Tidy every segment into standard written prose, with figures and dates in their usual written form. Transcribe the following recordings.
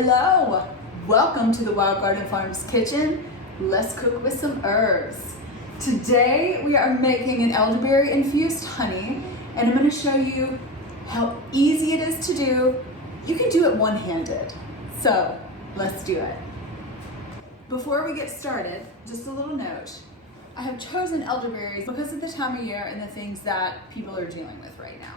Hello, welcome to the Wild Garden Farms kitchen. Let's cook with some herbs. Today we are making an elderberry-infused honey, and I'm going to show you how easy it is to do. You can do it one-handed, so let's do it. Before we get started, just a little note. I have chosen elderberries because of the time of year and the things that people are dealing with right now.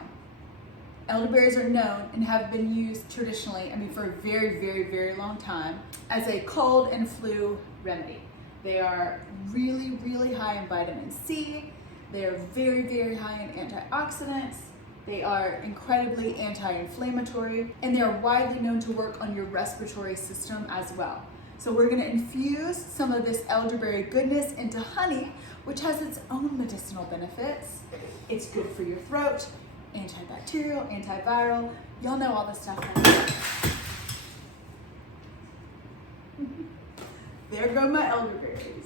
Elderberries are known and have been used traditionally, for a very long time, as a cold and flu remedy. They are really high in vitamin C. They are very high in antioxidants. They are incredibly anti-inflammatory, and they are widely known to work on your respiratory system as well. So we're going to infuse some of this elderberry goodness into honey, which has its own medicinal benefits. It's good for your throat, antibacterial, antiviral. Y'all know all the stuff. There go my elderberries.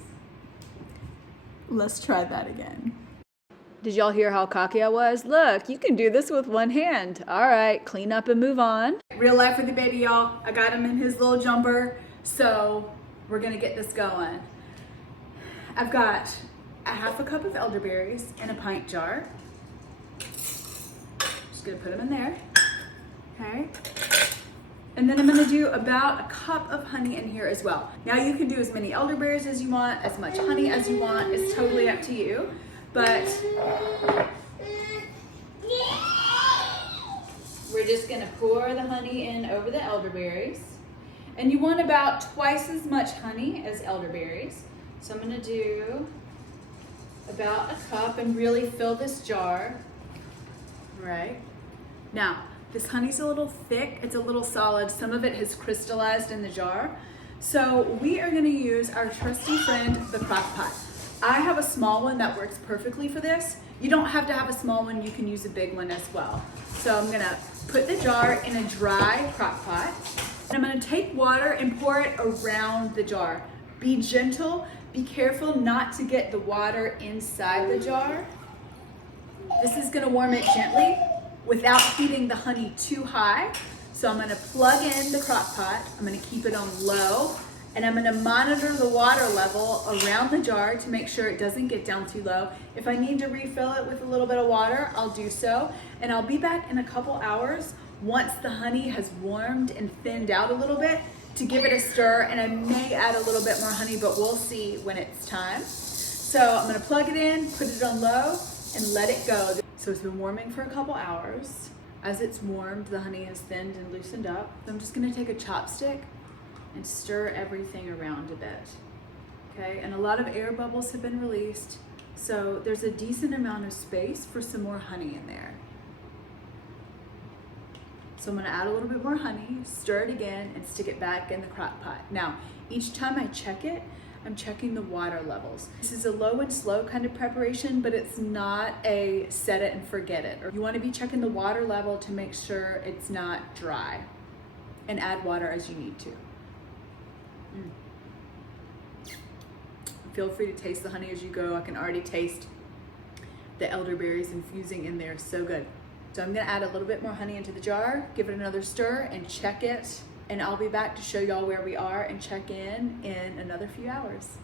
Let's try that again. Did y'all hear how cocky I was? Look, you can do this with one hand. All right, clean up and move on. Real life for the baby, y'all. I got him in his little jumper, so we're gonna get this going. I've got a half a cup of elderberries in a pint jar. Gonna put them in there, okay? And then I'm gonna do about a cup of honey in here as well. Now you can do as many elderberries as you want, as much honey as you want. It's totally up to you, but we're just gonna pour the honey in over the elderberries. And you want about twice as much honey as elderberries. So I'm gonna do about a cup and really fill this jar, right? Now, this honey's a little thick, it's a little solid, some of it has crystallized in the jar. So we are gonna use our trusty friend, the crock pot. I have a small one that works perfectly for this. You don't have to have a small one, you can use a big one as well. So I'm gonna put the jar in a dry crock pot, and I'm gonna take water and pour it around the jar. Be gentle, be careful not to get the water inside the jar. This is gonna warm it gently, without heating the honey too high. So I'm gonna plug in the crock pot, I'm gonna keep it on low, and I'm gonna monitor the water level around the jar to make sure it doesn't get down too low. If I need to refill it with a little bit of water, I'll do so. And I'll be back in a couple hours once the honey has warmed and thinned out a little bit to give it a stir, and I may add a little bit more honey, but we'll see when it's time. So I'm gonna plug it in, put it on low, and let it go. So it's been warming for a couple hours. As it's warmed, the honey has thinned and loosened up. So I'm just gonna take a chopstick and stir everything around a bit. Okay, and a lot of air bubbles have been released, so there's a decent amount of space for some more honey in there. So I'm gonna add a little bit more honey, stir it again, and stick it back in the crock pot. Now, each time I check it, I'm checking the water levels. This is a low and slow kind of preparation, but it's not a set it and forget it. You want to be checking the water level to make sure it's not dry, and add water as you need to. Feel free to taste the honey as you go. I can already taste the elderberries infusing in there, so good. So I'm gonna add a little bit more honey into the jar, give it another stir, and check it. And I'll be back to show y'all where we are and check in another few hours.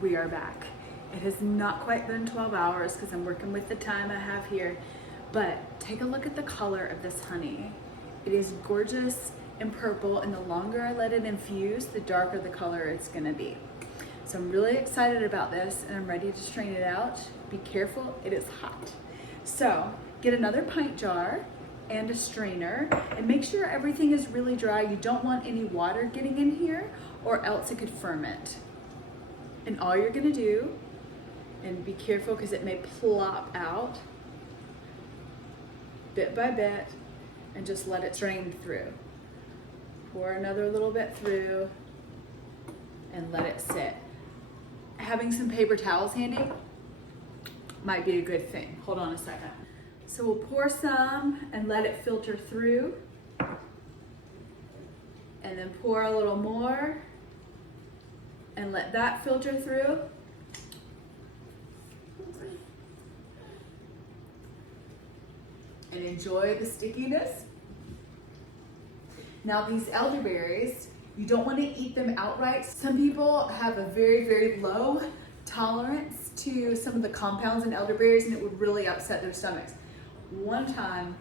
We are back. It has not quite been 12 hours because I'm working with the time I have here, but take a look at the color of this honey. It is gorgeous and purple, and the longer I let it infuse, the darker the color it's gonna be. So I'm really excited about this, and I'm ready to strain it out. Be careful, it is hot. So, get another pint jar and a strainer, and make sure everything is really dry. You don't want any water getting in here, or else it could ferment. And all you're gonna do, and be careful because it may plop out bit by bit, and just let it drain through. Pour another little bit through and let it sit. Having some paper towels handy might be a good thing. Hold on a second. So we'll pour some and let it filter through, and then pour a little more and let that filter through. and enjoy the stickiness. Now these elderberries, you don't want to eat them outright. Some people have a very, very low tolerance to some of the compounds in elderberries, and it would really upset their stomachs. One time,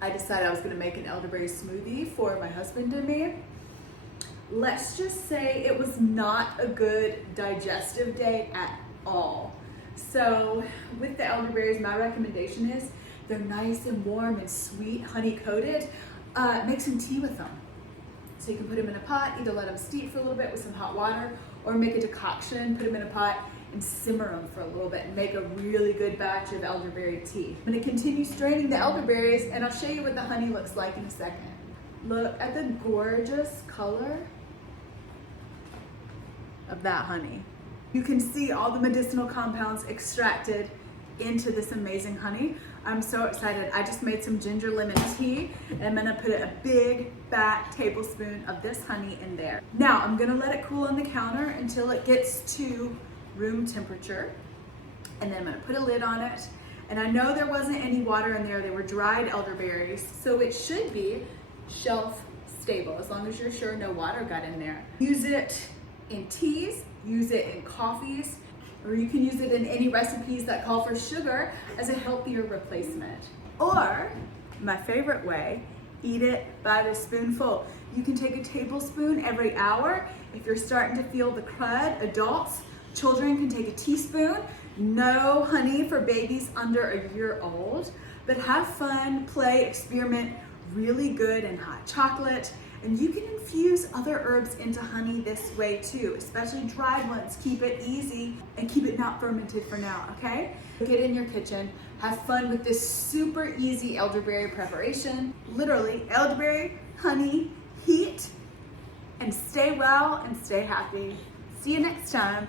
I decided I was going to make an elderberry smoothie for my husband and me. Let's just say it was not a good digestive day at all. So with the elderberries, my recommendation is they're nice and warm and sweet, honey coated. Make some tea with them. So you can put them in a pot, either let them steep for a little bit with some hot water, or make a decoction, put them in a pot, and simmer them for a little bit and make a really good batch of elderberry tea. I'm gonna continue straining the elderberries, and I'll show you what the honey looks like in a second. Look at the gorgeous color of that honey. You can see all the medicinal compounds extracted into this amazing honey. I'm so excited. I just made some ginger lemon tea, and I'm gonna put a big fat tablespoon of this honey in there. Now I'm gonna let it cool on the counter until it gets to room temperature, and then I'm gonna put a lid on it. And I know there wasn't any water in there, they were dried elderberries, so it should be shelf stable as long as you're sure no water got in there. Use it in teas, use it in coffees, or you can use it in any recipes that call for sugar as a healthier replacement. Or, my favorite way, eat it by the spoonful. You can take a tablespoon every hour. If you're starting to feel the crud, adults, children can take a teaspoon. No honey for babies under a year old, but have fun, play, experiment. Really good in hot chocolate. And you can infuse other herbs into honey this way too, especially dried ones. Keep it easy and keep it not fermented for now, okay? Get in your kitchen, have fun with this super easy elderberry preparation. Literally, elderberry, honey, heat, and stay well and stay happy. See you next time.